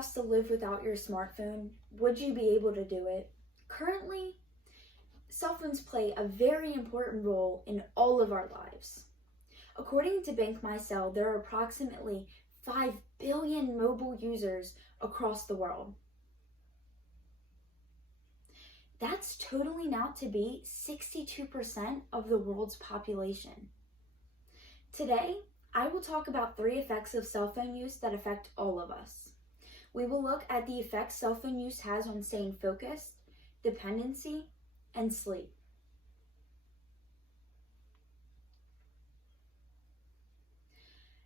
asked to live without your smartphone, would you be able to do it? Currently, cell phones play a very important role in all of our lives. According to BankMyCell, there are approximately 5 billion mobile users across the world. That's totaling out to be 62% of the world's population. Today, I will talk about 3 effects of cell phone use that affect all of us. We will look at the effects cell phone use has on staying focused, dependency, and sleep.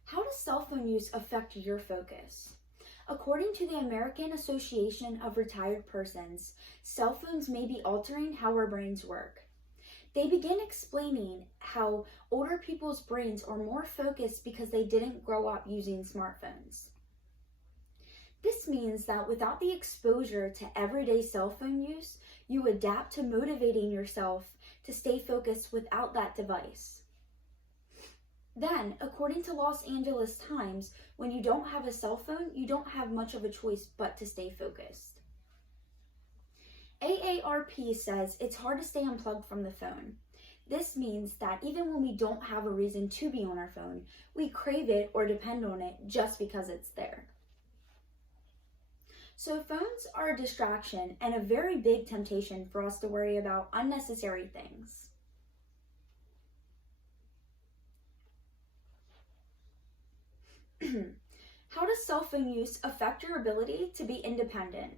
How does cell phone use affect your focus? According to the American Association of Retired Persons, cell phones may be altering how our brains work. They begin explaining how older people's brains are more focused because they didn't grow up using smartphones. This means that without the exposure to everyday cell phone use, you adapt to motivating yourself to stay focused without that device. Then, according to Los Angeles Times, when you don't have a cell phone, you don't have much of a choice but to stay focused. AARP says it's hard to stay unplugged from the phone. This means that even when we don't have a reason to be on our phone, we crave it or depend on it just because it's there. So phones are a distraction and a very big temptation for us to worry about unnecessary things. How does cell phone use affect your ability to be independent?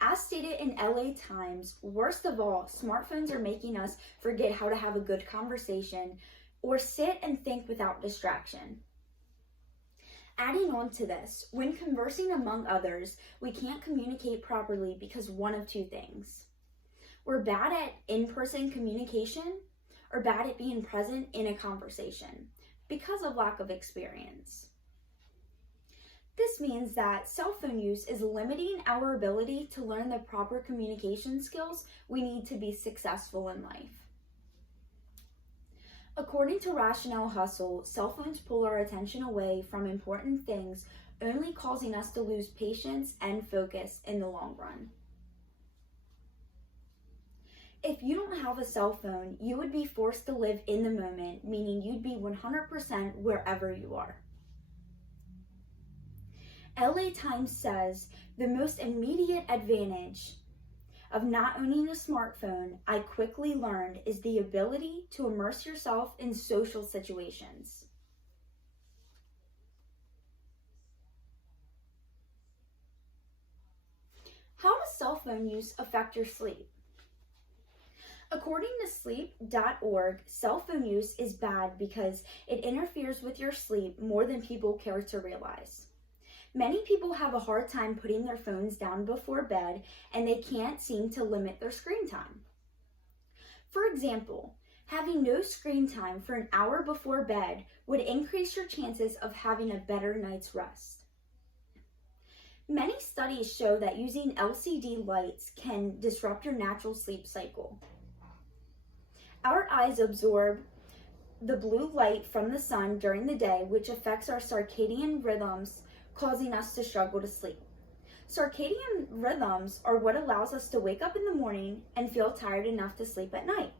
As stated in LA Times, worst of all, smartphones are making us forget how to have a good conversation or sit and think without distraction. Adding on to this, when conversing among others, we can't communicate properly because one of 2 things. We're bad at in-person communication or bad at being present in a conversation because of lack of experience. This means that cell phone use is limiting our ability to learn the proper communication skills we need to be successful in life. According to Rationale Hustle, cell phones pull our attention away from important things, only causing us to lose patience and focus in the long run. If you don't have a cell phone, you would be forced to live in the moment, meaning you'd be 100% wherever you are. LA Times says the most immediate advantage of not owning a smartphone I quickly learned is the ability to immerse yourself in social situations. How does cell phone use affect your sleep? According to sleep.org, cell phone use is bad because it interferes with your sleep more than people care to realize. Many people have a hard time putting their phones down before bed, and they can't seem to limit their screen time. For example, having no screen time for an hour before bed would increase your chances of having a better night's rest. Many studies show that using LCD lights can disrupt your natural sleep cycle. Our eyes absorb the blue light from the sun during the day, which affects our circadian rhythms, causing us to struggle to sleep. Circadian rhythms are what allows us to wake up in the morning and feel tired enough to sleep at night.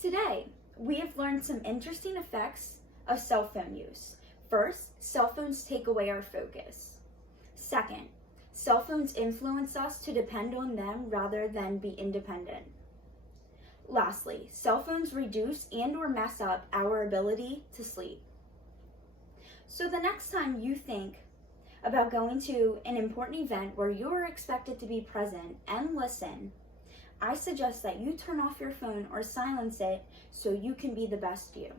Today, we have learned some interesting effects of cell phone use. First, cell phones take away our focus. Second, cell phones influence us to depend on them rather than be independent. Lastly, cell phones reduce and/or mess up our ability to sleep. So the next time you think about going to an important event where you are expected to be present and listen, I suggest that you turn off your phone or silence it so you can be the best you.